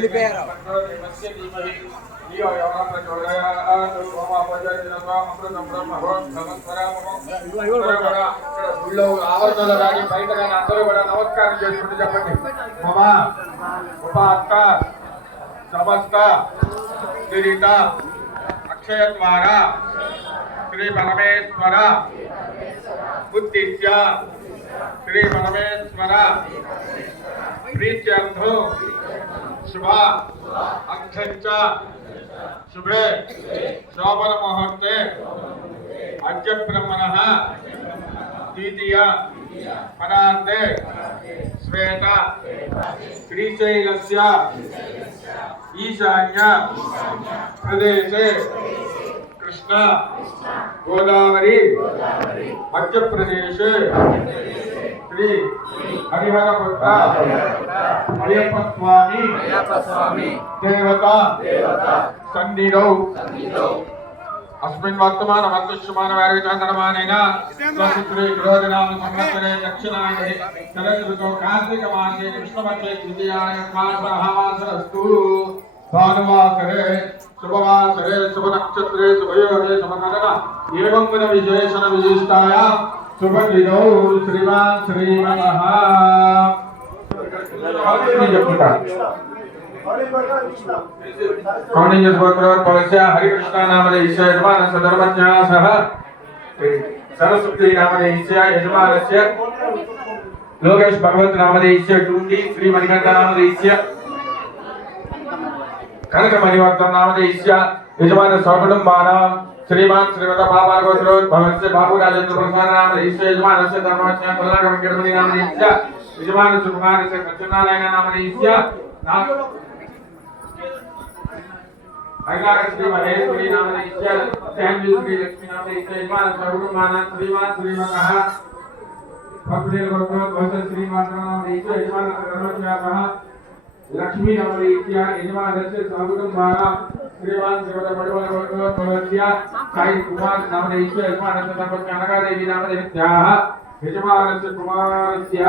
వెళ్ళిపోయారు. ఆవర్తలు కానీ బయట కానీ అందరూ కూడా నమస్కారం చేసుకుంటూ చెప్పండి. మమ ఉపాత్త సమస్త స్థిరిత అక్షయ ద్వారా శ్రీ పరమేశ్వర ఉద్దిశ్య శ్రీ పరమేశ్వర ప్రీత్యర్థో శుభ అక్షంచ శుభే శోభన ముహూర్తే అద్య బ్రహ్మణః ద్వితీయ పరార్ధే శ్వేత శ్రీశైలస్య ఈశాన్య ప్రదేశే కృష్ణ గోదావరి మధ్యప్రదేశే శ్రీ హరిహరపుత్ర అయ్యప్ప స్వామి దేవత సన్నిధౌ अस्मिन् वर्तमान वर्तुष्यमान वायुचन्द्रमानेन स्वस्ति विरोधनाम संवत्सरे दक्षिणायने शरद ऋतौ कार्तिक मासे कृष्णपक्षे तृतीयायां मासरस्तु भानुवासरे शुभवासरे शुभनक्षत्रे शुभयोगे शुभकरण एवं गुण विशेषण विशिष्टायां शुभतिथौ श्रीमान् श्रीमनः कौंडिन्य गोत्रोद्भवस्य हरिकृष्ण नामधेयस्य यजमानस्य धर्मज्ञः सह सरस्वती नामधेयस्य यजमानस्य लोकेश भगवत नामधेयस्य टूटी श्री मणिकंठ नामधेयस्य कनक मणिवर्धन नामधेयस्य यजमान सकुटुंबानां श्रीमान श्रीमत पापाल गोत्रोद्भवस्य बाबू राजेंद्र प्रसाद नामधेयस्य यजमानस्य धर्मज्ञः करुणाकर वेंकटपति नामधेयस्य यजमानस्य कुमारस्य सत्यनारायण नामधेयस्य अगला श्री महेश्वरी नामधेयस्य सैन्वी श्री लक्ष्मी नामधेयस्य यजमान सर्वकुटुंबानां श्रीमान श्रीमतः भक्तदेव गोत्रोद्भवस्य श्रीमान नामधेयस्य यजमान धर्मज्ञः लक्ष्मी नामधेयस्य यजमानस्य सर्वकुटुंबानां श्रीमान श्रीमतः पडवल गोत्रोद्भवस्य साई कुमार नामधेयस्य यजमानस्य धर्मज्ञः अनघादेवी नामधेयस्याः यजमानस्य कुमारस्य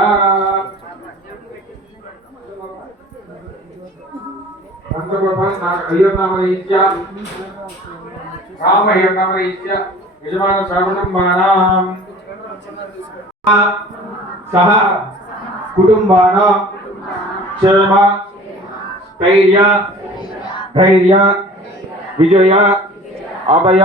अय्यर नामधेयस्य राम अय्यर नामधेयस्य यजमान सर्वकुटुंबानां सह कुटुंबानां क्षेम स्थैर्य धैर्य विजय अभय